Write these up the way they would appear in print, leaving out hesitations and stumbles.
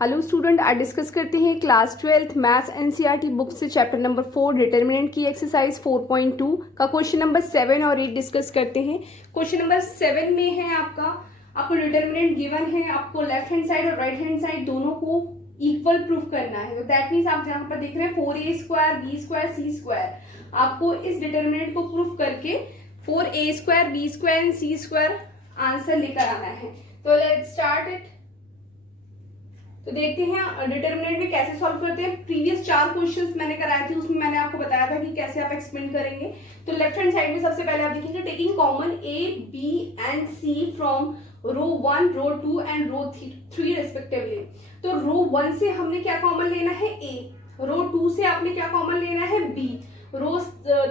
Hello student, आज discuss करते हैं class 12th maths NCERT book से चैप्टर नंबर 4 डिटर्मिनेंट की एक्सरसाइज 4.2 का क्वेश्चन नंबर 7 और 8 डिस्कस करते हैं। क्वेश्चन नंबर 7 में है आपको डिटर्मिनेंट गिवन है, आपको लेफ्ट हैंड साइड और राइट हैंड साइड दोनों को इक्वल प्रूफ करना है। तो दैट मीन्स आप यहाँ पर देख रहे हैं 4a² b² c², आपको इस डिटर्मिनेंट को प्रूफ करके 4a² b² and c² answer लेकर आना है। तो लेट्स स्टार्ट इट। तो देखते हैं डिटर्मिनेंट में कैसे सॉल्व करते हैं। प्रीवियस 4 क्वेश्चंस मैंने कराए थे, उसमें मैंने आपको बताया था कि कैसे आप एक्सपेंड करेंगे। तो लेफ्ट हैंड साइड में सबसे पहले आप देखेंगे taking common a b and c from row 1 row 2 and row 3 respectively. तो रो 1 से हमने क्या कॉमन लेना है a, रो 2 से आपने क्या कॉमन लेना है b, रो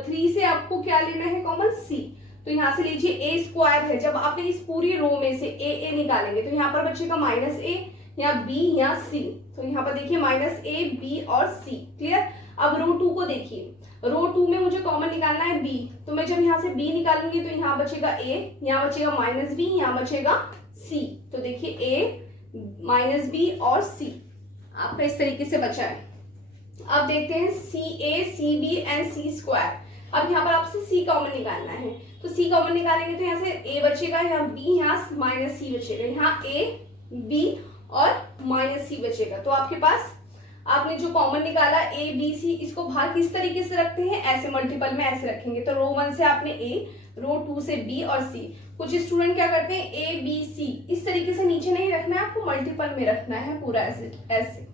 3 से आपको क्या लेना है कॉमन c। तो यहां से लीजिए a² है, जब आपने इस पूरी रो में से a निकालेंगे तो यहाँ पर बचेगा -a या b या c। तो यहाँ पर देखिए -a b और c। क्लियर। अब रो 2 को देखिए, रो 2 में मुझे कॉमन निकालना है b, तो मैं जब यहाँ से b निकालूंगी तो यहाँ बचेगा a, यहाँ बचेगा -b, यहाँ बचेगा c। तो देखिए a -b और c आपका इस तरीके से बचा है। अब देखते हैं ca cb एंड c²। अब यहाँ पर आपसे c कॉमन निकालना है, तो c कॉमन निकालेंगे तो यहाँ से a बचेगा, यहाँ b, यहाँ -c बचेगा, यहाँ a b और -c बचेगा। तो आपके पास आपने जो कॉमन निकाला a b c, इसको बाहर किस तरीके से रखते हैं, ऐसे मल्टीपल में ऐसे रखेंगे। तो रो 1 से आपने a, रो 2 से b और c। कुछ स्टूडेंट क्या करते हैं a b c इस तरीके से नीचे नहीं रखना है, आपको मल्टीपल में रखना है पूरा ऐसे।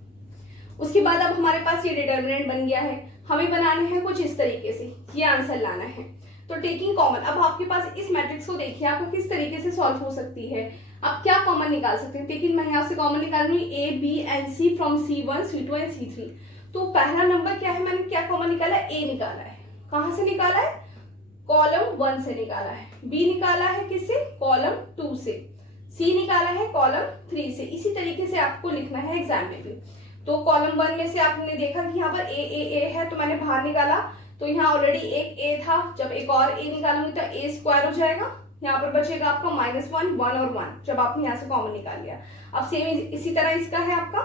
उसके बाद अब हमारे पास ये डिटर्मिनेंट बन गया है, हमें बनाने हैं कुछ इस तरीके से, ये आंसर लाना है। तो टेकिंग कॉमन, अब आपके पास इस मैट्रिक्स को देखिए आपको किस तरीके से सॉल्व हो सकती है। आप क्या कॉमन निकाल सकते हैं। टेकिंग मैं यहाँ से कॉमन निकाल रही हूँ a b and c from c1 c2 and c3। तो पहला नंबर क्या है, मैंने क्या कॉमन निकाला है, a निकाला है। कहां से निकाला है, कॉलम 1 से निकाला है। b निकाला है किससे, कॉलम 2 से। c निकाला है कॉलम 3 से। इसी तरीके से आपको लिखना है एग्जाम में भी। तो कॉलम 1 में से आपने देखा कि यहाँ पर a है, तो मैंने बाहर निकाला, तो यहाँ ऑलरेडी एक a था, जब एक और a निकालूंगी तो a² हो जाएगा। यहाँ पर बचेगा आपका -1 1 और 1, जब आपने यहाँ से कॉमन निकाल लिया। अब सेम इसी तरह इसका है आपका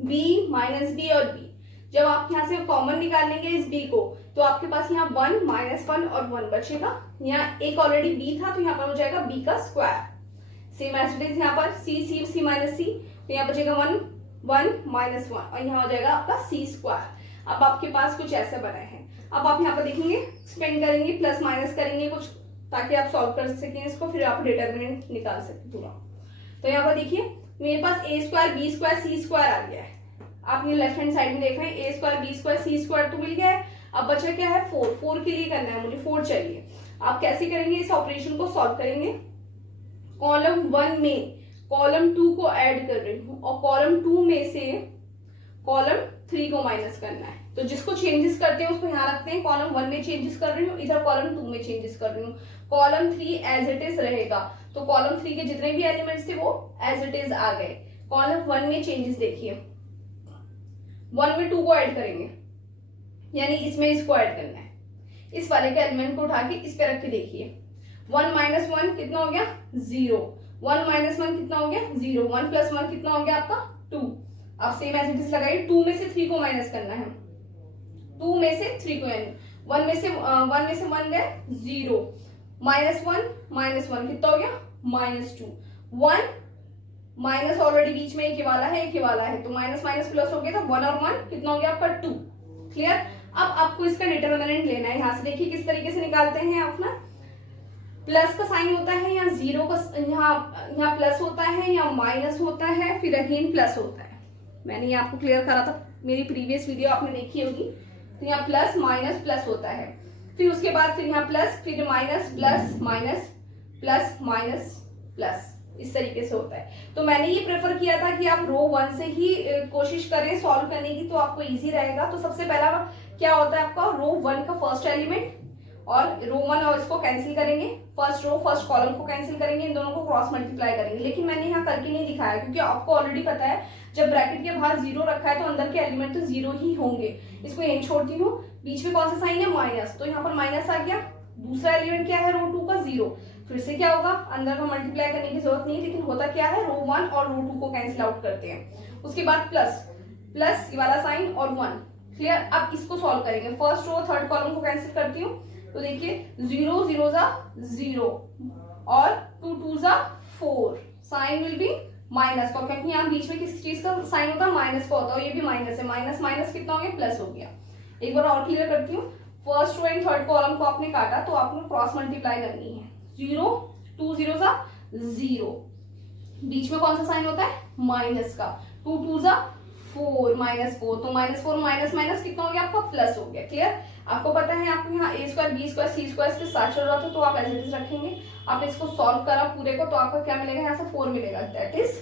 b -b और b, जब आप यहाँ से कॉमन निकाल लेंगे इस b को तो आपके पास यहाँ 1 -1 और 1 बचेगा। यहाँ एक ऑलरेडी b था तो यहाँ पर हो जाएगा b का square. Same as it is यहाँ पर c -c, तो यहाँ बचेगा 1 1 -1 और यहाँ हो जाएगा आपका c²। अब आपके पास कुछ ऐसा बना है। अब आप यहाँ पर देखेंगे एक्सपेंड करेंगे, प्लस माइनस करेंगे कुछ, ताकि आप सॉल्व कर सकें इसको, फिर आप डिटर्मिनेंट निकाल सकते पूरा। तो यहाँ पर देखिए मेरे पास a² b² c² आ गया है। आप ये लेफ्ट हैंड साइड में देख रहे हैं a² b² c² तो मिल गया है। अब बचा क्या है 4 के लिए करना है मुझे, 4 चाहिए। आप कैसे करेंगे, इस ऑपरेशन को सॉल्व करेंगे। कॉलम 1 में कॉलम 2 को ऐड कर रही हूँ और कॉलम 2 में से कॉलम 3 को माइनस करना है। तो जिसको चेंजेस करते हैं उसको यहाँ रखते हैं। कॉलम 1 में चेंजेस कर रही हूँ, इधर कॉलम 2 में चेंजेस कर रही हूँ। कॉलम 3 एज इट इज रहेगा, तो कॉलम 3 के जितने भी एलिमेंट्स थे वो एज इट इज आ गए। कॉलम 1 में चेंजेस देखिए, 1 में 2 को ऐड करेंगे, यानी इसमें इसको ऐड करना है। इस वाले के एलिमेंट को उठा के इस पे रख के देखिए, 1 -1 कितना हो गया 0, 1 -1 कितना हो गया 0, 1 + 1 कितना हो गया आपका 2। अब सेम एज इट इज लगाइए, 2 में से 3 को माइनस करना है, 2 में से 3 को, यानी 1 में से 1 गया 0, -1 कितना हो गया -2, 1 माइनस ऑलरेडी बीच में एक ही वाला है, तो माइनस प्लस हो गया, तो 1 और 1 कितना हो गया आपका 2। क्लियर। अब आपको इसका डिटर्मिनेंट लेना है। यहाँ से देखिए किस तरीके से निकालते हैं आप ना, प्लस का साइन होता है, यहाँ 0 का, यहाँ प्लस होता है, यहाँ माइनस होता है, फिर अगेन प्लस होता है। मैंने ये आपको क्लियर करा था, मेरी प्रीवियस वीडियो आपने देखी होगी। तो यहाँ प्लस माइनस प्लस होता है, फिर उसके बाद फिर यहाँ प्लस, फिर minus plus minus plus minus plus, इस तरीके से होता है। तो मैंने ये प्रेफर किया था कि आप रो 1 से ही कोशिश करें सॉल्व करने की, तो आपको इजी रहेगा। तो सबसे पहला क्या होता है आपका, रो 1 का फर्स्ट एलिमेंट और रो 1 और इसको कैंसिल करेंगे, फर्स्ट रो फर्स्ट कॉलम को कैंसिल करेंगे, इन दोनों को क्रॉस मल्टीप्लाई करेंगे। लेकिन मैंने यहाँ करके नहीं दिखाया क्योंकि आपको ऑलरेडी पता है जब ब्रैकेट के बाहर 0 रखा है तो अंदर के एलिमेंट तो 0 ही होंगे। इसको यहीं छोड़ती हूँ, बीच में कौन सा साइन है माइनस, तो यहाँ पर माइनस आ गया। दूसरा एलिमेंट क्या है रो 2 का 0, फिर से क्या होगा, अंदर का मल्टीप्लाई करने की जरूरत नहीं, लेकिन होता क्या है रो 1 और रो 2 को कैंसिल आउट करते हैं। उसके बाद प्लस प्लस ये वाला साइन और 1। क्लियर। अब इसको सॉल्व करेंगे, फर्स्ट रो थर्ड कॉलम को कैंसिल करती हूँ तो देखिए 0 0 जा 0 और 2 2 जा 4, साइन विल बी माइनस का, क्योंकि यहाँ बीच में किस चीज का साइन होता है, माइनस का होता है, और ये भी माइनस है, माइनस माइनस कितना हो गया, प्लस हो गया। एक बार और क्लियर करती हूँ, first row and third column को आपने काटा तो आपको क्रॉस मल्टीप्लाई करनी है, 0 2 0 जा 0, बीच में कौन सा साइन होता है, माइनस का, 2 2 जा 4 -4, तो -4 माइनस माइनस कितना हो गया आपका, प्लस हो गया। क्लियर। आपको पता है आपको यहाँ a square b square c square के साथ चल रहा था तो आप एज इट इज रखेंगे। आपने इसको सॉल्व करा पूरे को तो आपको क्या मिलेगा, यहाँ से 4 मिलेगा, that is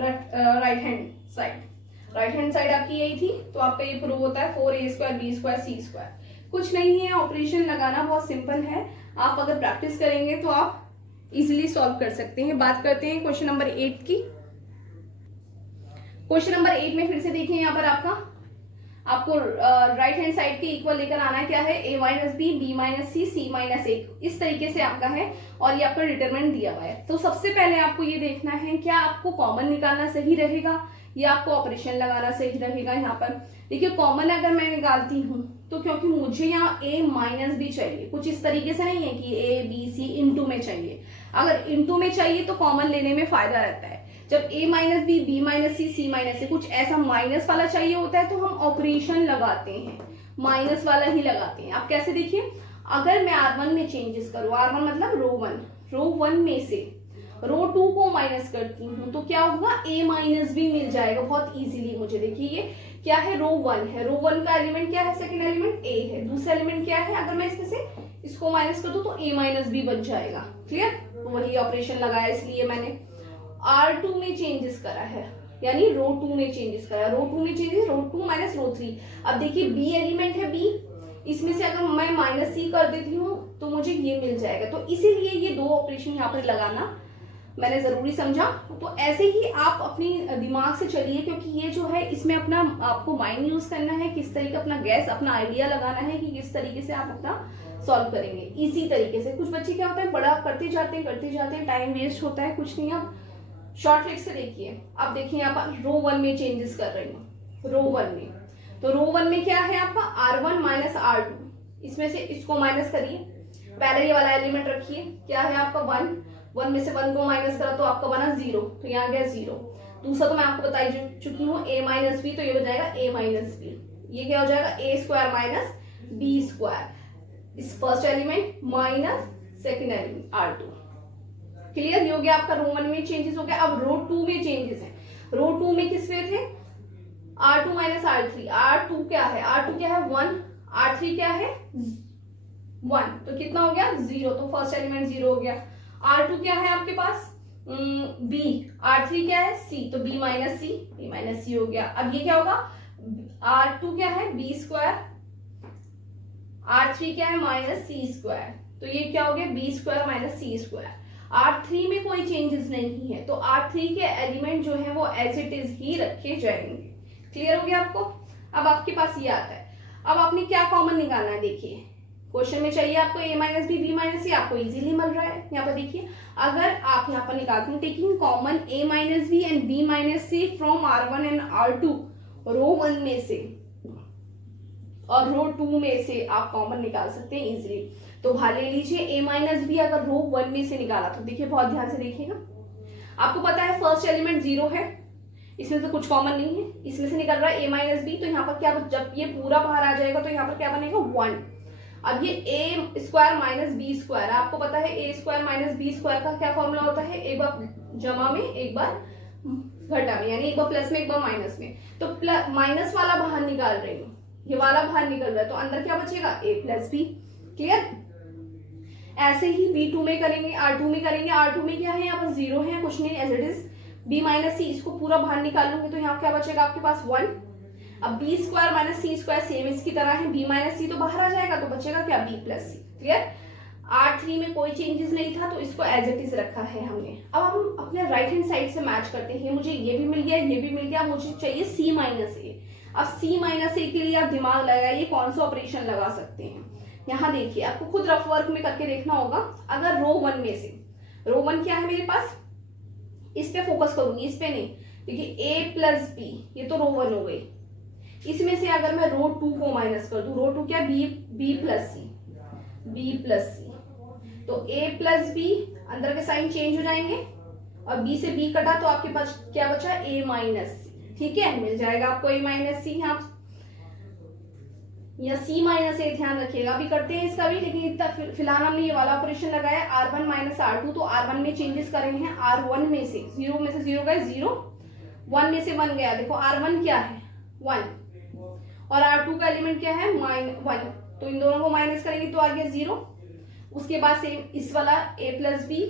right hand side. Right hand side आपकी यही थी, तो आपका ये प्रूव होता है 4a square b square c square. कुछ नहीं है, ऑपरेशन लगाना बहुत सिंपल है, आप अगर प्रैक्टिस करेंगे तो आप इजिली सॉल्व कर सकते हैं। बात करते हैं क्वेश्चन नंबर 8 की। क्वेश्चन नंबर 8 में फिर से देखिए, यहाँ पर आपको राइट हैंड साइड के इक्वल लेकर आना है, क्या है, a minus b b minus c c minus a, इस तरीके से आपका है, और ये आपका डिटरमिनेंट दिया हुआ है। तो सबसे पहले आपको ये देखना है क्या आपको कॉमन निकालना सही रहेगा या आपको ऑपरेशन लगाना सही रहेगा। यहाँ पर देखिए कॉमन अगर मैं निकालती हूँ तो क्योंकि मुझे यहाँ a माइनस बी चाहिए, कुछ इस तरीके से नहीं है कि a b c इंटू में चाहिए। अगर इंटू में चाहिए तो कॉमन लेने में फायदा रहता है। जब a minus b b minus c c minus से कुछ ऐसा माइनस वाला चाहिए होता है तो हम ऑपरेशन लगाते हैं, माइनस वाला ही लगाते हैं। आप कैसे देखिए, अगर मैं r1 में चेंजेस करूँ, r1 मतलब रो 1 में से रो 2 को माइनस करती हूँ तो क्या होगा, a माइनस बी मिल जाएगा बहुत इजीली मुझे। देखिए ये क्या है, रो 1 है, रो 1 का एलिमेंट क्या है, सेकंड एलिमेंट a है, दूसरा एलिमेंट क्या है, अगर मैं इसमें से इसको माइनस कर दूं तो a माइनस बी बन जाएगा। क्लियर। तो वही ऑपरेशन लगाया, इसलिए मैंने R2 में चेंजेस करा है, यानी रो 2 में चेंजेस करा है, रो 2 में चेंजेस, रो 2 माइनस रो 3। अब देखिए b एलिमेंट है b, इसमें से अगर मैं माइनस c कर देती हूँ तो मुझे ये मिल जाएगा। तो इसीलिए ये दो ऑपरेशन यहाँ पर लगाना मैंने जरूरी समझा। तो ऐसे ही आप अपनी दिमाग से चलिए, क्योंकि ये जो है इसमें अपना आपको माइंड यूज करना है, किस तरीके अपना गैस अपना आइडिया लगाना है कि किस तरीके से आप अपना सॉल्व करेंगे इसी तरीके से। कुछ बच्चे क्या होता है, बड़ा करते जाते हैं, टाइम वेस्ट होता है, कुछ नहीं। आप शॉर्ट ट्रिक से देखिए, आप देखिए यहाँ पर रो 1 में चेंजेस कर रही हूँ, रो 1 में, तो रो 1 में क्या है आपका r1 माइनस r2, इसमें से इसको माइनस करिए, पहले ये वाला एलिमेंट रखिए, क्या है आपका 1 में से 1 को माइनस करा तो आपका बना 0, तो यहाँ गया 0। दूसरा तो मैं आपको बता चुकी हूँ a माइनस बी, तो ये हो जाएगा a माइनस बी, ये क्या हो जाएगा a square minus b square, इस first element minus second element r2। Clear. ये हो गया आपका रो 1 में चेंजेस हो गया। अब रो 2 में चेंजेस है, रो 2 में किस में थे, r2 माइनस r3, r2 क्या है, r2 क्या है 1, r3 क्या है 1, तो कितना हो गया 0, तो फर्स्ट एलिमेंट 0 हो गया। r2 क्या है आपके पास b, r3 क्या है c, तो b माइनस c हो गया। अब ये क्या होगा, r2 क्या है b स्क्वायर, r3 क्या है माइनस c स्क्वायर, तो ये क्या हो गया b square minus c square. R3 में कोई चेंजेस नहीं है, तो R3 के एलिमेंट जो है वो एज इट इज ही रखे जाएंगे। क्लियर हो गया आपको। अब आपके पास ये आता है, अब आपने क्या कॉमन निकालना है, देखिए क्वेश्चन में चाहिए आपको a minus b b minus c, आपको इजीली मिल रहा है। यहाँ पर देखिए, अगर आप यहाँ पर निकालते हैं taking common a minus b and b minus c from r1 and r2, row 1 में से और रो 2 में से आप कॉमन निकाल सकते हैं इजीली। तो भाग ले लीजिए, a माइनस बी अगर रो 1 में से निकाला तो देखिए बहुत ध्यान से देखिएगा, आपको पता है फर्स्ट एलिमेंट 0 है, इसमें से कुछ कॉमन नहीं है, इसमें से निकल रहा है a माइनस बी, तो यहाँ पर क्या, जब ये पूरा बाहर आ जाएगा तो यहाँ पर क्या बनेगा 1। अब ये a square minus b square, आपको पता है a square minus b square का क्या फॉर्मूला होता है, एक बार जमा में एक बार घटा में, यानी एक बार प्लस में एक बार माइनस में। तो माइनस वाला बाहर निकाल रही हूँ, ये वाला बाहर निकल रहा है, तो अंदर क्या बचेगा a प्लस बी। क्लियर। ऐसे ही b2 में करेंगे, r2 में करेंगे, r2 में क्या है, यहाँ पर 0 है, कुछ नहीं, as it is b minus c, इसको पूरा बाहर निकालूंगे तो यहाँ क्या बचेगा आपके पास 1। अब b स्क्वायर माइनस सी स्क्वायर सेम इसकी तरह है, b माइनस सी तो बाहर आ जाएगा, तो बचेगा क्या b प्लस सी। क्लियर। R3 में कोई चेंजेस नहीं था तो इसको एज इट इज रखा है हमने। अब हम अपने राइट हैंड साइड से मैच करते हैं, मुझे ये भी मिल गया, ये भी मिल गया, मुझे चाहिए c माइनस ए। अब c माइनस ए के लिए आप दिमाग लगाइए, कौन सा ऑपरेशन लगा सकते हैं। यहाँ देखिए, आपको खुद रफ वर्क में करके देखना होगा। अगर रो 1 में से, रो 1 क्या है मेरे पास, इस पे फोकस करूंगी, इस पे नहीं, देखिए a प्लस बी, ये तो रो 1 हो गई। इसमें से अगर मैं रो 2 को माइनस कर दूं, रो 2 क्या, बी प्लस सी, तो a प्लस बी, अंदर के साइन चेंज हो जाएंगे और b से b कटा तो आपके पास क्या बचा, a माइनस सी। ठीक है, मिल जाएगा आपको a माइनस सी यहाँ, या c माइनस ए, ध्यान रखिएगा। अभी करते हैं इसका भी, लेकिन इतना फिलहाल हमने ये वाला ऑपरेशन लगाया r1 माइनस r2, तो r1 में चेंजेस कर रहे हैं, r1 में से 0 गए 0, 1 में से 1 गया। देखो r1 क्या है 1 और r2 का एलिमेंट क्या है -1, तो इन दोनों को माइनस करेंगे तो आ गया 0। उसके बाद सेम इस वाला a plus b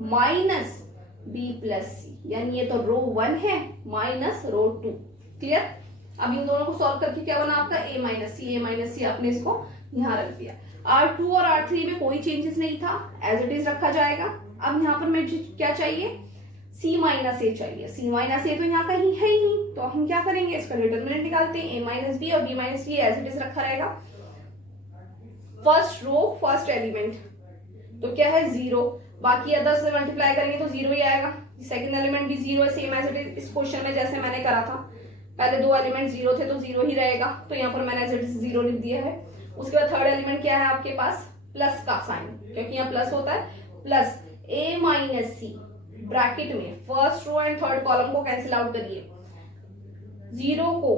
minus b plus c, यानी ये तो रो 1 है माइनस रो 2। क्लियर। अब इन दोनों को सॉल्व करके क्या बना आपका a माइनस सी, आपने इसको यहाँ रख दिया। r2 और r3 में कोई चेंजेस नहीं था, एज इट इज रखा जाएगा। अब यहाँ पर मुझे क्या चाहिए, c माइनस ए चाहिए। c माइनस ए तो यहाँ कहीं है ही नहीं, तो हम क्या करेंगे, इसका डिटरमिनेंट निकालते हैं। a माइनस बी और b minus c as it is रखा रहेगा। फर्स्ट रो फर्स्ट एलिमेंट तो क्या है 0, बाकी अदर से मल्टीप्लाई करेंगे तो 0 ही आएगा। सेकंड एलिमेंट भी 0 है, सेम एज इट इज इस क्वेश्चन में जैसे मैंने करा था। पहले दो एलिमेंट 0 थे तो 0 ही रहेगा, तो यहाँ पर मैंने एज इट इज 0 लिख दिया है। उसके बाद थर्ड एलिमेंट क्या है आपके पास, प्लस का साइन, क्योंकि यहाँ प्लस होता है, plus a minus c bracket में first row and third column को कैंसिल आउट करिए, 0 को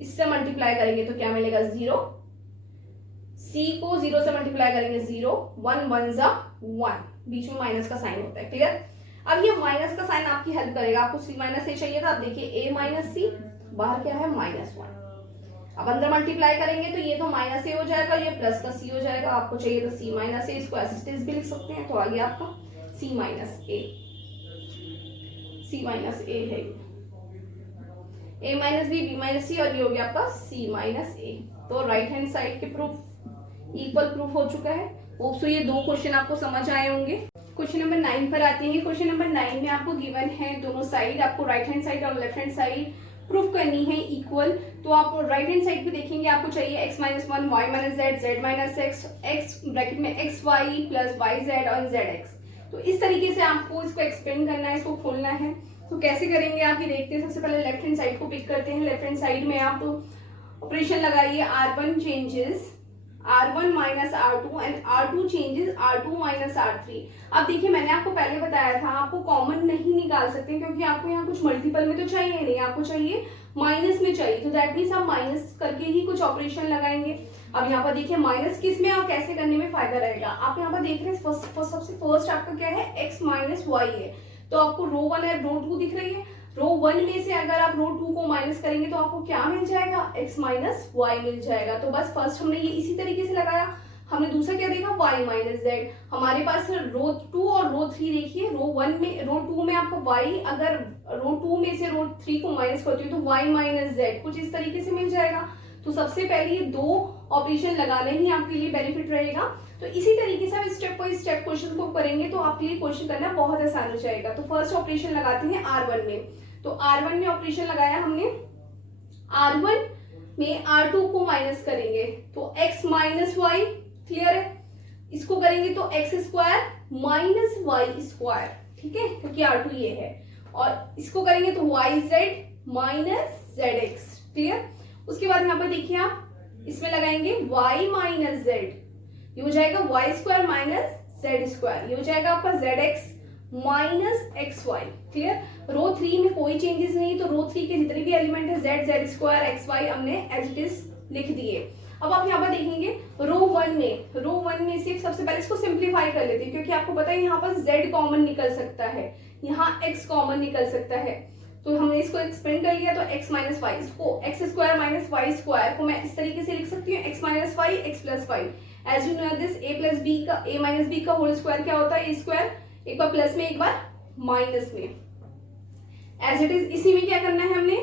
इससे मल्टीप्लाई करेंगे तो क्या मिलेगा 0, c को 0 से मल्टीप्लाई करेंगे 0, 1 1 जा 1, बीच में माइनस का साइन होता है। क्लियर। अब ये माइनस का साइन आपकी हेल्प करेगा, आपको c माइनस ए चाहिए था, अब देखिए a माइनस सी, बाहर क्या है -1। अब अंदर मल्टीप्लाई करेंगे तो ये तो माइनस ए हो जाएगा, ये प्लस का c हो जाएगा। आपको चाहिए तो c माइनस ए, इसको एसिस्टेंस भी लिख सकते हैं, तो आ गया आपका c माइनस ए है a minus b, b minus c, और ये हो गया आपका c माइनस ए। तो राइट हैंड साइड के प्रूफ इक्वल प्रूफ हो चुका है। होप सो ये दो क्वेश्चन आपको समझ आए होंगे। क्वेश्चन नंबर 9 पर आते हैं। क्वेश्चन नंबर 9 में आपको गिवन है दोनों साइड, आपको राइट हैंड साइड और लेफ्ट हैंड साइड प्रूफ करनी है इक्वल। तो आप राइट हैंड साइड पे देखेंगे, आपको चाहिए x minus 1, y minus z, z minus x, x bracket में x y plus y z और जेड एक्स। तो इस तरीके से आपको इसको एक्सपेंड करना है, इसको खोलना है। तो कैसे करेंगे आप ये देखते हैं। सबसे पहले लेफ्ट हैंड साइड को पिक करते हैं। लेफ्ट हैंड साइड में आप ऑपरेशन लगाइए, r1 changes r1 minus r2 and r2 changes r2 minus r3। अब देखिए मैंने आपको पहले बताया था, आपको कॉमन नहीं निकाल सकते क्योंकि आपको यहाँ कुछ मल्टीपल में तो चाहिए नहीं, आपको चाहिए माइनस में चाहिए। तो दैट मीन्स आप माइनस करके ही कुछ ऑपरेशन लगाएंगे। अब यहाँ पर देखिए माइनस किस में और कैसे करने में फायदा रहेगा। आप यहाँ पर देख रहे हैं सबसे फर्स्ट आपका क्या है, x माइनस वाई है। तो आपको रो 1 है, रो 2 दिख रही है। रो 1 में से अगर आप रो 2 को माइनस करेंगे तो आपको क्या मिल जाएगा, x माइनस वाई मिल जाएगा। तो बस फर्स्ट हमने ये इसी तरीके से लगाया। हमने दूसरा क्या देखा, y माइनस जेड। हमारे पास रो 2 और रो 3 देखिए। रो 2 में आपको y, अगर रो 2 में से रो 3 को माइनस करती हो तो y माइनस जेड कुछ इस तरीके से मिल जाएगा। तो सबसे पहले ये दो ऑपरेशन लगाने ही आपके लिए बेनिफिट रहेगा। तो इसी तरीके से हम स्टेप बाय स्टेप क्वेश्चन को करेंगे तो आपके लिए क्वेश्चन करना बहुत आसान हो जाएगा। तो फर्स्ट ऑपरेशन लगाते हैं r1 में। तो r1 में ऑपरेशन लगाया हमने, r1 में r2 को माइनस करेंगे तो x माइनस वाई, क्लियर है। इसको करेंगे तो x square minus y square, ठीक है, क्योंकि r2 ये है। और इसको करेंगे तो y z minus z x, clear. उसके बाद यहाँ पर देखिए आप इसमें लगाएंगे y माइनस जेड, ये हो जाएगा y square minus z square, ये हो जाएगा आपका z x minus x y, clear. Row 3 में कोई चेंजेस नहीं, तो रो 3 के जितने भी एलिमेंट है z, z square, x y हमने एज इट इज लिख दिए। अब आप यहाँ पर देखेंगे रो 1 में सिर्फ सबसे पहले इसको सिंप्लीफाई कर लेते हैं, क्योंकि आपको पता है यहाँ पर z कॉमन निकल सकता है, यहाँ x कॉमन निकल सकता है। तो हमने इसको एक्सपेंड कर लिया, तो x माइनस वाई, इसको x square minus y square को मैं इस तरीके से लिख सकती हूँ, x minus y x plus y. As you know this a plus b का, a माइनस बी का होल स्क्वायर क्या होता है, a स्क्वायर, एक बार प्लस में एक बार माइनस में, एज इट इज। इसी में क्या करना है हमने,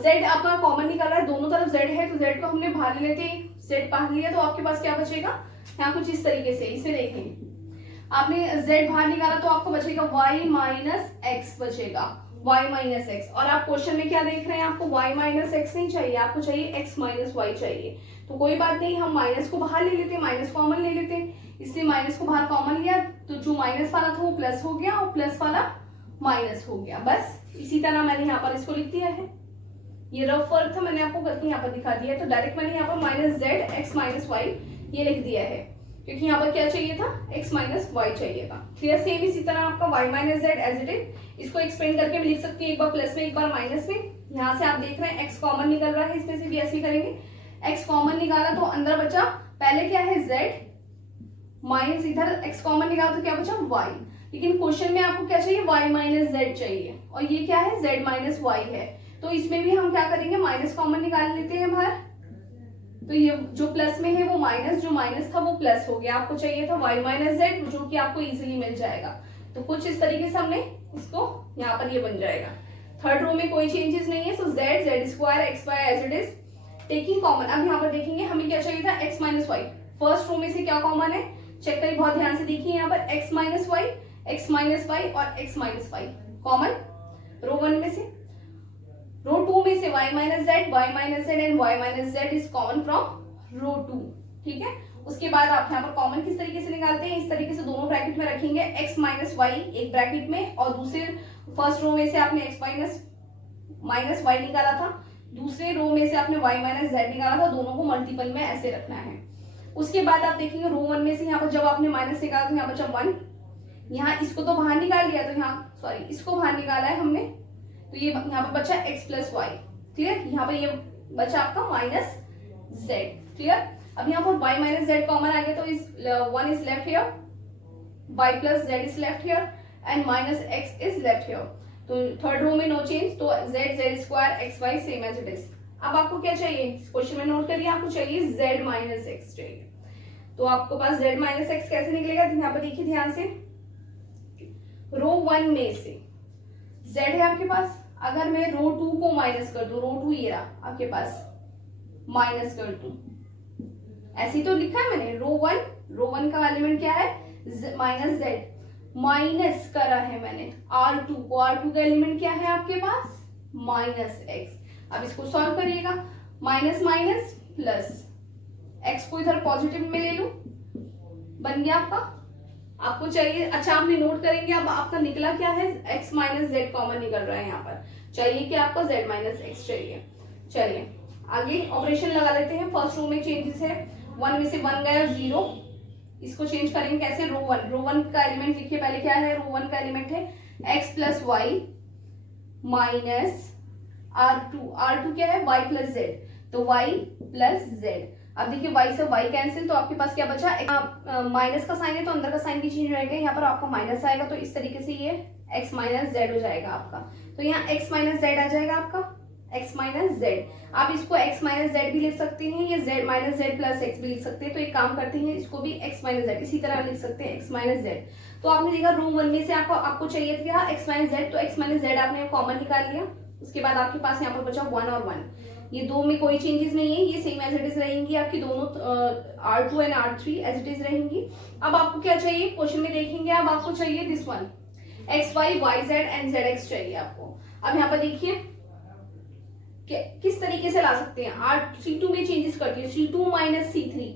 z आपका कॉमन निकल रहा है, दोनों तरफ z है तो z को हमने बाहर ले लेते हैं। z बाहर लिया तो आपके पास क्या बचेगा, यहाँ कुछ इस तरीके से, इसे देखें आपने z बाहर निकाला तो आपको बचेगा y माइनस एक्स बचेगा, y माइनस एक्स। और आप क्वेश्चन में क्या देख रहे हैं, आपको y माइनस एक्स नहीं चाहिए, आपको चाहिए x माइनस वाई चाहिए। तो कोई बात नहीं, हम माइनस को बाहर ले लेते हैं, माइनस कॉमन ले लेते हैं, इसलिए माइनस को बाहर कॉमन लिया तो जो माइनस वाला था वो प्लस हो गया और प्लस वाला माइनस हो गया, बस इसी तरह मैंने यहाँ पर इसको लिख दिया है, ये रफ वर्क था, मैंने आपको करके यहाँ पर दिखा दिया है। तो डायरेक्ट मैंने यहाँ पर minus z x minus y ये लिख दिया है, क्योंकि यहाँ पर क्या चाहिए था, x माइनस वाई चाहिए था। क्लियर। सेम इसी तरह आपका y minus z as it is, इसको एक्सपेंड करके भी लिख सकती है, एक बार प्लस में एक बार माइनस में। यहाँ से आप देख रहे हैं x कॉमन निकल रहा है, इसमें से भी ऐसे ही करेंगे, x कॉमन निकाला तो अंदर बचा पहले क्या है z माइनस, इधर x कॉमन निकाला तो क्या बचा y। लेकिन क्वेश्चन में आपको क्या चाहिए, y माइनस जेड चाहिए, और ये क्या है z माइनस वाई है। तो इसमें भी हम क्या करेंगे, माइनस कॉमन निकाल लेते हैं बाहर, तो ये जो प्लस में है वो माइनस, जो माइनस था वो प्लस हो गया। आपको चाहिए था y माइनस जेड, जो कि आपको इजीली मिल जाएगा। तो कुछ इस तरीके से हमने इसको यहाँ पर ये बन जाएगा। थर्ड रो में कोई चेंजेस नहीं है, so z z square x y as it is, taking common. अब यहाँ पर देखेंगे हमें क्या चाहिए था, x minus y. First row में से क्या कॉमन है, चेक करिए बहुत ध्यान से, देखिए यहाँ पर x minus y, x minus y और x minus y common row one में से। रो टू में से y minus z, y minus z and y minus z is common from row two. ठीक है। उसके बाद आप यहाँ पर कॉमन किस तरीके से निकालते हैं, इस तरीके से दोनों ब्रैकेट में रखेंगे, x माइनस वाई एक ब्रैकेट में, और दूसरे फर्स्ट रो में से आपने x माइनस वाई निकाला था, दूसरे रो में से आपने y माइनस जेड निकाला था, दोनों को मल्टीपल में ऐसे रखना है। उसके बाद आप देखेंगे रो वन में से यहाँ पर जब आपने माइनस निकाला तो यहाँ बचा 1, यहाँ इसको तो बाहर निकाल लिया, तो यहाँ सॉरी इसको बाहर निकाला है हमने, तो ये यहाँ पर बचा x प्लस वाई। क्लियर। यहाँ पर ये बचा आपका माइनस जेड। क्लियर। अब यहाँ पर y माइनस जेड कॉमन आ गया, तो इस 1 is left here, y plus z is left here and minus x is left here. तो थर्ड रो में नो चेंज, तो z z square x y same as it is. अब आपको क्या चाहिए, क्वेश्चन में नोट करिए, आपको चाहिए z माइनस एक्स चाहिए। तो आपको पास z माइनस एक्स कैसे निकलेगा, यहाँ पर देखिए ध्यान से, रो वन में से z है आपके पास, अगर मैं रो टू को माइनस कर दूं, रो टू ये रहा आपके पास, माइनस कर दूं, ऐसे तो लिखा है मैंने, रो वन का एलिमेंट क्या है, माइनस जेड, माइनस करा है मैंने R2 को, R2 का एलिमेंट क्या है आपके पास, माइनस एक्स। अब इसको सॉल्व करिएगा, माइनस माइनस प्लस, एक्स को इधर पॉजिटिव में ले लूं, बन गया आपका। आपको चाहिए, अच्छा आपने नोट करेंगे, अब आपका निकला क्या है, x माइनस जेड कॉमन निकल रहा है यहाँ पर, चाहिए कि आपको z माइनस एक्स चाहिए। चलिए आगे ऑपरेशन लगा लेते हैं। फर्स्ट रो में चेंजेस है, 1 में से 1 गया 0, इसको चेंज करेंगे कैसे, रो वन का एलिमेंट लिखिए पहले, क्या है रो वन का एलिमेंट है x plus y minus R2 क्या है y प्लस जेड, तो y प्लस जेड। अब देखिए y से y कैंसिल, तो आपके पास क्या बचा, माइनस का साइन है तो अंदर का साइन भी चेंज हो जाएगा, यहाँ पर आपका माइनस आएगा, तो इस तरीके से ये x माइनस जेड हो जाएगा आपका। तो यहाँ x माइनस जेड आ जाएगा आपका, x माइनस जेड। आप इसको x माइनस जेड भी लिख सकते हैं, या z minus Z plus x भी लिख सकते हैं। तो एक काम करते हैं, इसको भी x माइनस जेड इसी तरह लिख सकते हैं, x माइनस जेड। तो आपने देखा रो वन में से आपको चाहिए था x माइनस जेड, तो x माइनस जेड आपने कॉमन निकाल लिया। उसके बाद आपके पास यहाँ पर बचा 1 और 1, ये दो में कोई चेंजेस नहीं है, ये सेम एज इट इज रहेंगी आपकी दोनों, R2 and R3 as it is रहेंगी। अब आपको क्या चाहिए, क्वेश्चन में देखेंगे, अब आपको चाहिए this one, x y y z and z x चाहिए आपको। अब यहाँ पर देखिए किस तरीके से ला सकते हैं, C2 में चेंजेस करती है, C2 minus C3,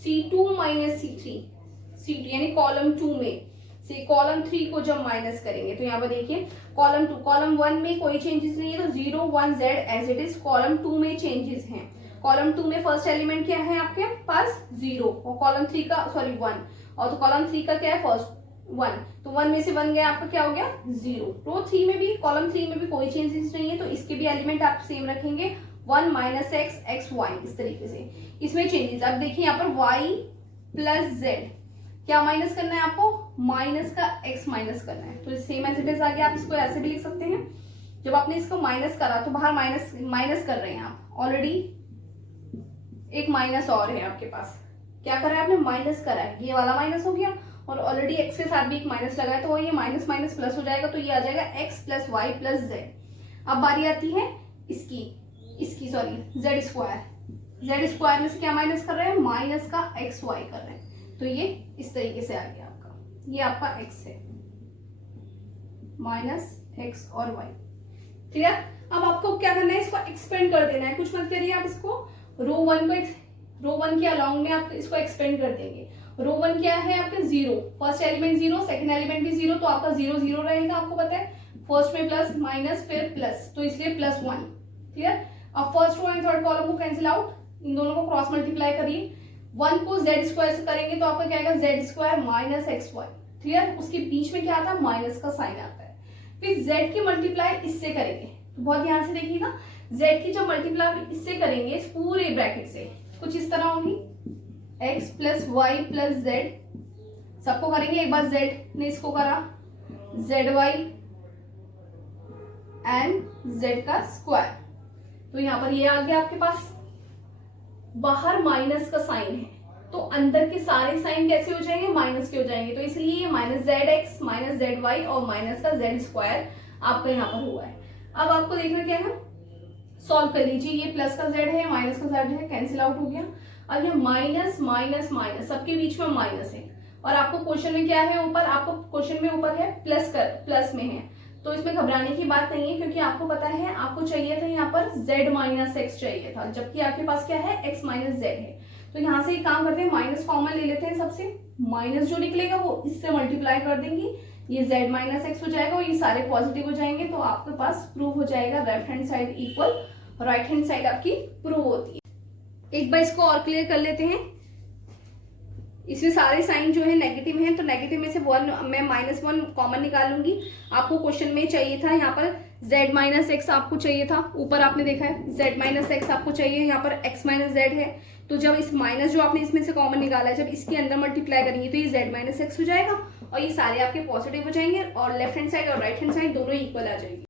C2 minus C3 यानी कॉलम 2 में से कॉलम 3 को जब माइनस करेंगे, तो यहाँ पर देखिए कॉलम 2, कॉलम 1 में कोई चेंजेस नहीं है, तो 0 1 z as it is. Column 2 में चेंजेस हैं, कॉलम 2 में फर्स्ट एलिमेंट क्या है आपके पास 0, और कॉलम 3 का सॉरी 1, और तो कॉलम 3 का क्या है फर्स्ट 1, तो 1 में से 1 गया आपका, क्या हो गया 0। रो 3 में भी, कॉलम 3 में भी कोई चेंजेस नहीं है, तो इसके भी एलिमेंट आप सेम रखेंगे, 1 माइनस एक्स एक्स वाई, इस तरीके से इसमें चेंजेस। अब देखिए यहाँ पर y प्लस जेड, क्या माइनस करना है आपको, माइनस का x माइनस करना है, तो सेम एज इट इज आ गया। आप इसको ऐसे भी लिख सकते हैं, जब आपने इसको माइनस करा तो बाहर माइनस कर रहे हैं आप, ऑलरेडी एक माइनस और है आपके पास, क्या करा है आपने, माइनस करा है, ये वाला माइनस हो गया, और ऑलरेडी x के साथ भी एक माइनस लगा है, तो ये माइनस माइनस प्लस हो जाएगा, तो ये आ जाएगा x plus y plus z. अब बारी आती है इसकी सॉरी जेड स्क्वायर में से क्या माइनस कर रहे हैं, माइनस का एक्स वाई कर रहे हैं, तो ये इस तरीके से आ गया आपका, ये आपका x है, माइनस x और y। क्लियर। अब आपको क्या करना है, इसको एक्सपेंड कर देना है, कुछ मत करिए आप इसको, रो वन के अलोंग में आप इसको एक्सपेंड कर देंगे। रो वन क्या है आपके 0, फर्स्ट एलिमेंट 0, सेकंड एलिमेंट भी 0, तो आपका 0 0 रहेगा, आपको पता है फर्स्ट में प्लस माइनस फिर प्लस, तो इसलिए +1। क्लियर। अब first row and third column को कैंसिल आउट, इन दोनों को क्रॉस मल्टीप्लाई करिए। 1 को z स्क्वायर से करेंगे तो आपका क्या आएगा, z square minus xy। Clear. उसके बीच में क्या आता है, माइनस का साइन आता है। फिर z की मल्टीप्लाई इससे करेंगे, तो बहुत ध्यान से देखिएगा, z की जब मल्टीप्लाई इससे करेंगे इस पूरे ब्रैकेट से, कुछ इस तरह होगी, x plus y plus z, सबको करेंगे। एक बार z ने इसको करा, जेड वाई एंड z का स्क्वायर, तो यहां पर ये आ गया आपके पास। बाहर माइनस का साइन है तो अंदर के सारे साइन कैसे हो जाएंगे, माइनस के हो जाएंगे, तो इसलिए ये minus z x minus z y और माइनस का जेड स्क्वायर आपका यहाँ पर हुआ है। अब आपको देखना क्या है, सॉल्व कर लीजिए। ये प्लस का जेड है, माइनस का जेड है, कैंसिल आउट हो गया। अब ये माइनस माइनस माइनस, सबके बीच में माइनस है, और आपको क्वेश्चन में क्या है ऊपर, आपको क्वेश्चन में ऊपर है प्लस में है, तो इसमें घबराने की बात नहीं है, क्योंकि आपको पता है आपको चाहिए था यहाँ पर z माइनस एक्स चाहिए था, जबकि आपके पास क्या है, x माइनस जेड है। तो यहाँ से एक काम करते हैं, माइनस कॉमन ले लेते हैं सबसे, माइनस जो निकलेगा वो इससे मल्टीप्लाई कर देंगे, ये z माइनस एक्स हो जाएगा और ये सारे पॉजिटिव हो जाएंगे, तो आपके पास प्रूव हो जाएगा left hand side equal right hand side आपकी प्रूव होती है। एक बार इसको और क्लियर कर लेते हैं। इसमें सारे साइन जो है नेगेटिव हैं, तो नेगेटिव में से मैं -1 कॉमन निकालूंगी। आपको क्वेश्चन में चाहिए था यहाँ पर z माइनस एक्स आपको चाहिए था, ऊपर आपने देखा है z माइनस एक्स आपको चाहिए, यहाँ पर x माइनस जेड है, तो जब इस माइनस जो आपने इसमें से कॉमन निकाला है, जब इसके अंदर मल्टीप्लाई करेंगे तो ये z माइनस एक्स हो जाएगा और ये सारे आपके पॉजिटिव हो जाएंगे और लेफ्ट हैंड साइड और राइट हैंड साइड दोनों इक्वल आ जाएंगे।